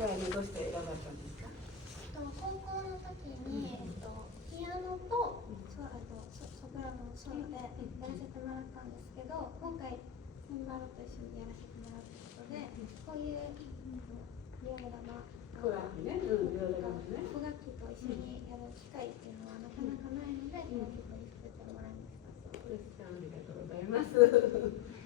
クライナどうして選ばれたんですか？高校の時に、ピアノとソプラノソロでやらせてもらったんですけど、今回センバロと一緒にやらせてもらうということで、こういうビオラが古楽器ね、ビオラ楽器ね。古楽器と一緒にやる機会っていうのはなかなかないので、この曲に作ってもらいました。ありがとうございます。